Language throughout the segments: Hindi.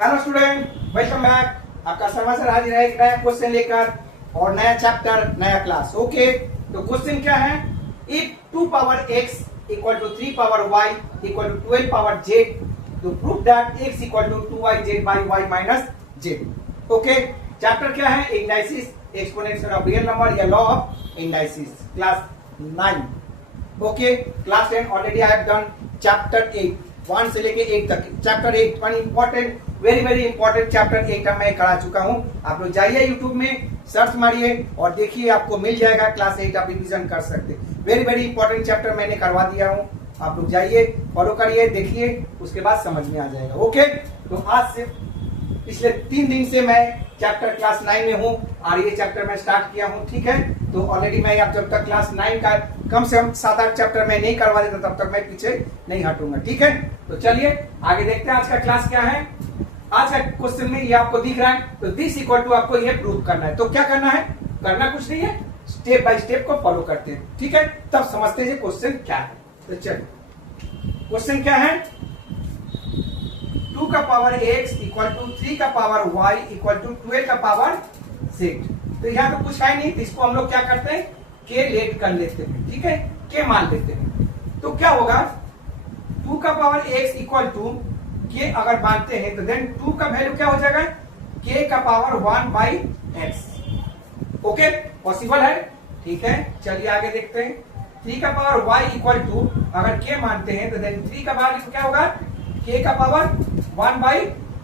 Hello student, welcome back. आपका समाचार हाजिर है एक नया क्वेश्चन लेकर और नया चैप्टर, नया क्लास। ओके, तो क्वेश्चन क्या है? If 2 power x equal to 3 power y equal to 12 power z, तो prove that x equal to 2yz by y minus z। Okay, chapter क्या है? Indices, exponential of real number या law of indices, class 9। Okay, class 10 already I have done chapter 8 1 से लेके 8 तक। Chapter 8 one important, very important chapter 8 मैं करा चुका हूं। आप लोग जाइए यूट्यूब में सर्च मारिए और देखिए, आपको मिल जाएगा। क्लास 8 आप रिवीजन कर सकते। वेरी इंपॉर्टेंट चैप्टर मैंने करवा दिया हूं। आप लोग जाइए, फॉलो करिए, देखिए, उसके बाद समझ में आ जाएगा। ओके, तो आज से पिछले 3 दिन से मैं चैप्टर क्लास 9 में हूं और ये चैप्टर मैं स्टार्ट किया हूं। ठीक है, तो ऑलरेडी मैं अब जब तक क्लास 9 का कम से कम 7-8 चैप्टर मैं नहीं करवा देता तब तक मैं पीछे नहीं हटूंगा। ठीक है, तो चलिए आगे देखते हैं आज का क्लास क्या है। आज का क्वेश्चन में ये आपको दिख रहा है, तो दिस इक्वल टू आपको ये प्रूव करना है। तो क्या करना है? करना कुछ नहीं है, स्टेप बाय स्टेप को फॉलो करते हैं। ठीक है, तब समझते हैं क्वेश्चन क्या है। तो चलिए, क्वेश्चन क्या है? 2 का पावर x इक्वल टू 3 का पावर y इक्वल टू 12 का पावर z। तो यहाँ तो कुछ है नहीं, इसको हम लोग क्या करते हैं? k लेट कर लेते हैं। ठीक है, k मान लेते हैं। तो क्या होगा? 2 का power x equal to k अगर मानते हैं तो देन 2 का वैल्यू क्या हो जाएगा? k का power 1 by x। Okay, possible है? ठीक है, चलिए आगे देखते हैं। 3 का पावर y इक्वल टू अगर k मानते हैं तो देन 3 का वैल्यू क्या होगा? k का पावर 1 बाई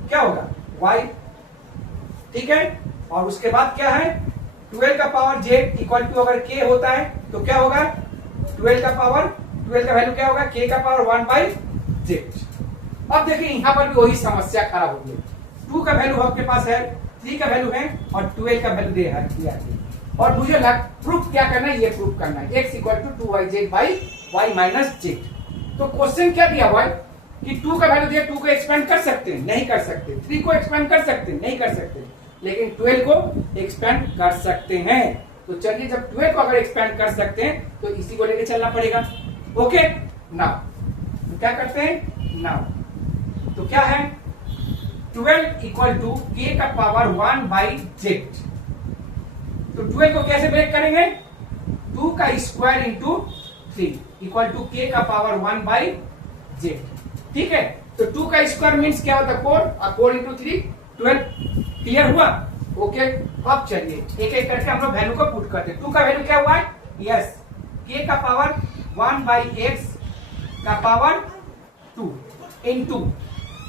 क्या होगा? y। ठीक है, और उसके बाद क्या है? 12 का पावर z इक्वल टू अगर k होता है तो क्या होगा? 12 का वैल्यू क्या होगा? k का पावर 1 बाई z। अब देखिए यहां पर भी वही समस्या खड़ा हो गई। 2 का वैल्यू आपके पास है, 3 का वैल्यू है और 12 का वैल्यू दिया है। और मुझे प्रूफ क्या करना है? ये प्रूफ करना है x equal to 2yz by y minus z। तो क्वेश्चन क्या दिया हुआ है कि 2 का वैल्यू दिया, 2 को एक्सपेंड कर सकते हैं? नहीं कर सकते। 3 को एक्सपेंड कर सकते हैं? नहीं कर सकते। लेकिन 12 को एक्सपेंड कर सकते हैं। तो चलिए, जब 12 को अगर एक्सपेंड कर सकते हैं तो इसी को लेके चलना पड़ेगा। ओके, नाउ तो क्या करते हैं? नाउ तो क्या है? 12 इक्वल टू k का पावर 1 बाई z। तो 12 को कैसे ब्रेक करेंगे? 2 का square into 3 equal to k का पावर 1 बाई z। ठीक है, तो 2 का स्क्वायर मीन्स क्या होता है? 4 4 इंटू 3 12। क्लियर हुआ? ओके, अब चलिए एक एक करके हम लोग वैल्यू को पुट करते हैं। 2 का वैल्यू क्या हुआ है? यस, k का पावर 1 बाई x का पावर 2 इंटू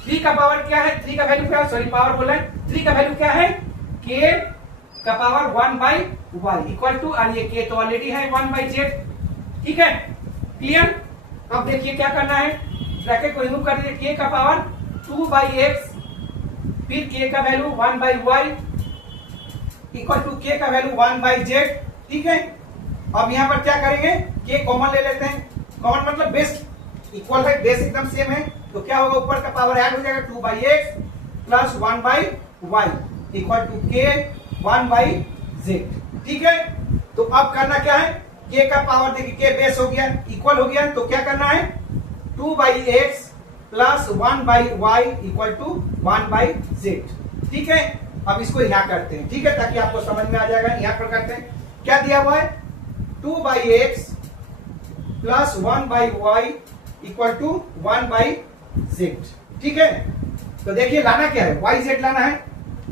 3 का पावर क्या है? 3 का वैल्यू क्या है? सॉरी, पावर बोला है। 3 का वैल्यू क्या है? k का power 1 by y equal to, और ये k तो ऑलरेडी है 1 बाई z। ठीक है, क्लियर? अब देखिए क्या करना है, ब्रैकेट को रिमूव कर दीजिए। k का पावर 2 बाई x, फिर k का value 1 by y equal to k का वैल्यू 1 बाई z। ठीक है, अब यहां पर क्या करेंगे? k कॉमन ले लेते हैं। कॉमन मतलब बेस इक्वल है, बेस एकदम सेम है, तो क्या होगा? ऊपर का पावर ऐड हो जाएगा 2 by x plus 1 by y equal to k 1 by z। ठीक है, तो अब करना क्या है? k का पावर देखिए, k बेस हो गया, इक्वल हो गया, तो क्या करना है? 2 by x plus 1 by y equal to 1 by z। ठीक है, अब इसको यहां करते हैं। ठीक है, ताकि आपको समझ में आ जाएगा। यहां पर करते हैं, क्या दिया हुआ है? 2 by x plus 1 by y equal to 1 by z। ठीक है, तो देखिए लाना क्या है? y z लाना है।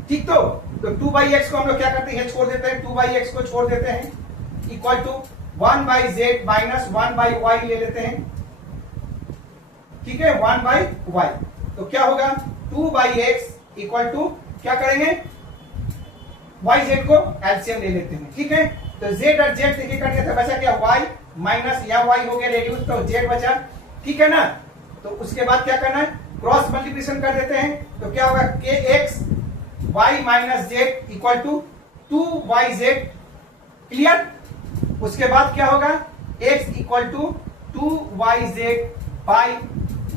ठीक, तो 2 बाई x को हम लोग क्या करते हैं? छोड़ देते हैं, 2 बाई x को छोड़ देते हैं equal to 1 by z minus 1 by y ले लेते हैं। ठीक है, 1 बाई y, तो क्या होगा? 2 बाई x इक्वल टू क्या करेंगे? y z को एलसीएम ले लेते हैं। ठीक है, तो z और z देखिए कर दिया था, बचा क्या? y माइनस या y हो गया रेड्यूस, तो z बचा। ठीक है ना, तो उसके बाद क्या करना है? क्रॉस मल्टीप्लिकेशन कर देते हैं, तो क्या होगा? kx y minus z equal to 2yz। Clear? उसके बाद क्या होगा? x equal to 2yz by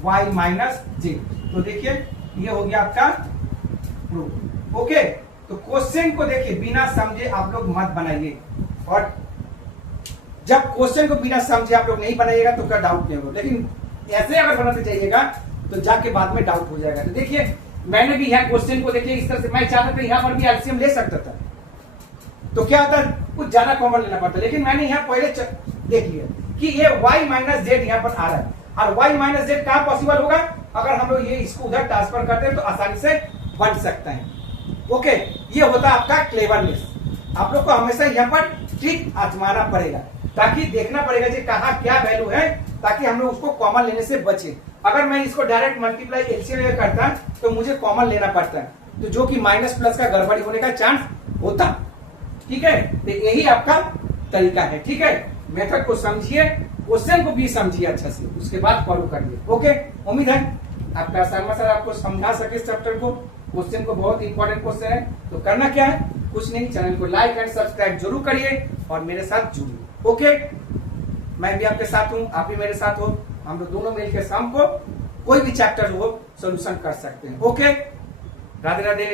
y minus z। तो देखिए ये हो गया आपका प्रूफ। ओके, तो क्वेश्चन को देखिए बिना समझे आप लोग मत बनाइए, और जब क्वेश्चन को बिना समझे आप लोग नहीं बनाइएगा तो क्या डाउट नहीं होगा। लेकिन ऐसे अगर बनाते जाइएगा तो जाके बाद में डाउट हो जाएगा। तो देखिए मैंने भी यहाँ क्वेश्चन को देखिए इस तरह से, मैं चाहता था यहाँ पर भी एलसीएम ले सकता था, तो क्या होता कुछ ज्यादा कॉमन लेना पड़ता, लेकिन मैंने यहाँ पहले देख लिया कि ये y माइनस जेड यहाँ पर आ रहा है, और y माइनस जेड कहाँ पॉसिबल होगा, अगर हम लोग ये इसको उधर ट्रांसफर करते हैं तो आसानी से बन सकता है। ओके, ये होता है आपका क्लेवरनेस। आप लोग को हमेशा यहाँ पर ट्रिक आजमाना पड़ेगा, ताकि देखना पड़ेगा जी कहाँ क्या वैल्यू है, ताकि हम लोग उसको कॉमन लेने से बचे। अगर मैं इसको डायरेक्ट मल्टीप्लाई एलसीएम करता तो मुझे कॉमन लेना पड़ता है, तो जो कि माइनस प्लस का गड़बड़ी होने का चांस होता। ठीक है, तो यही आपका तरीका है। ठीक है, मेथड को समझिए, क्वेश्चन को भी समझिए अच्छा से, उसके बाद फॉलो करिए। ओके, उम्मीद है आपका शर्मा सर आपको समझा सके चैप्टर को। क्वेश्चन को बहुत इंपॉर्टेंट क्वेश्चन है, तो करना क्या है, कुछ नहीं, चैनल को लाइक एंड सब्सक्राइब जरूर करिए और मेरे साथ जुड़िए। ओके, मैं भी आपके साथ हूँ, आप भी मेरे साथ हो, हम लोग दोनों मिलकर शाम को कोई भी चैप्टर हो सोल्यूशन कर सकते हैं। ओके, राधे राधे।